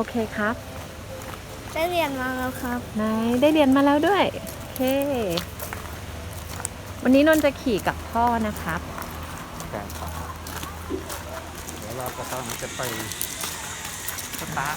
โอเคครับ ได้เรียนมาแล้วครับ ไหนได้เรียนมาแล้วด้วย โอเค วันนี้นนท์จะขี่กับพ่อนะครับแกงครับเดี๋ยวเราก็ต้องจะไปสตาร์ท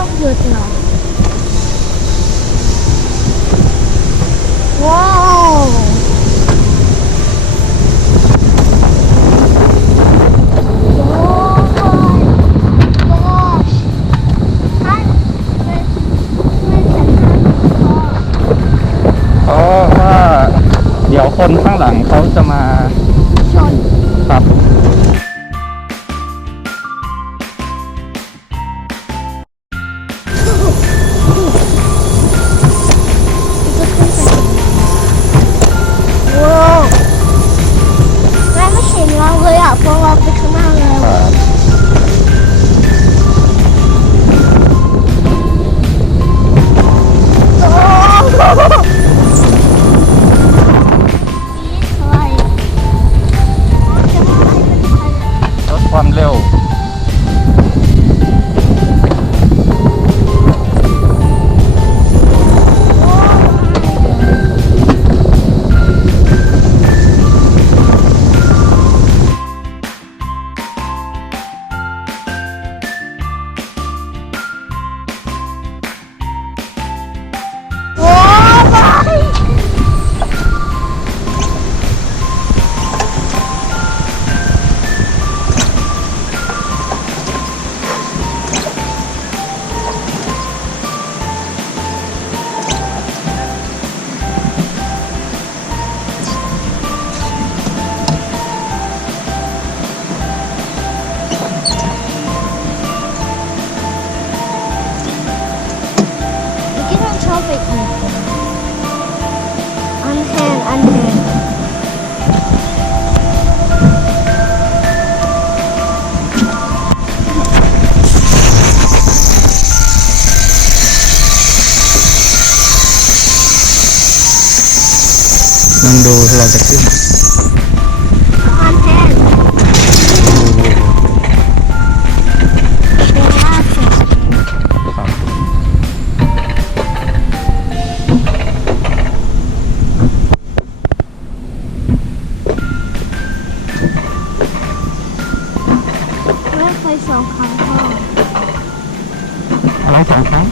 อบหยุดเหรอ ว้าวโอ้ย gosh ท่านานก็เพราะว่าเดี๋ยวคนข้างหลังเขาจะมา มื่อกี้เรา คยสองครั้งพ่ออะไรสองครั้ง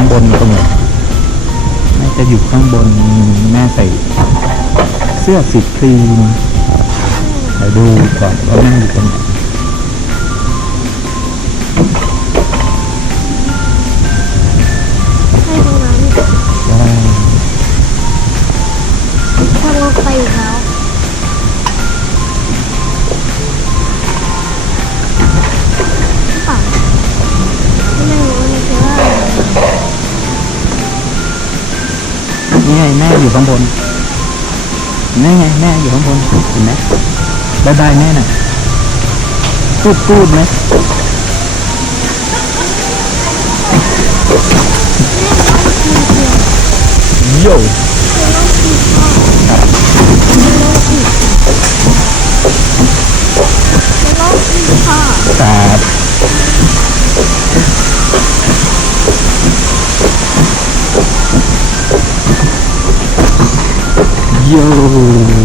างบนตรงไหนแม่จะอยู่ข้างบนแม่ใส่เสื้อสีครีมเดี๋ยวดูก่อนว่าแม่อยู่ตรงไหนให้ตรงนั้นใช่ทางลงไปอีกแล้ว อยู่ข้างบนแม่ไงแม่อยู่ข้างบนเห็นไหมบายบายแม่น่ะพูดพูดไหมโย่ จะลองอีกค่ะ ครับ โย่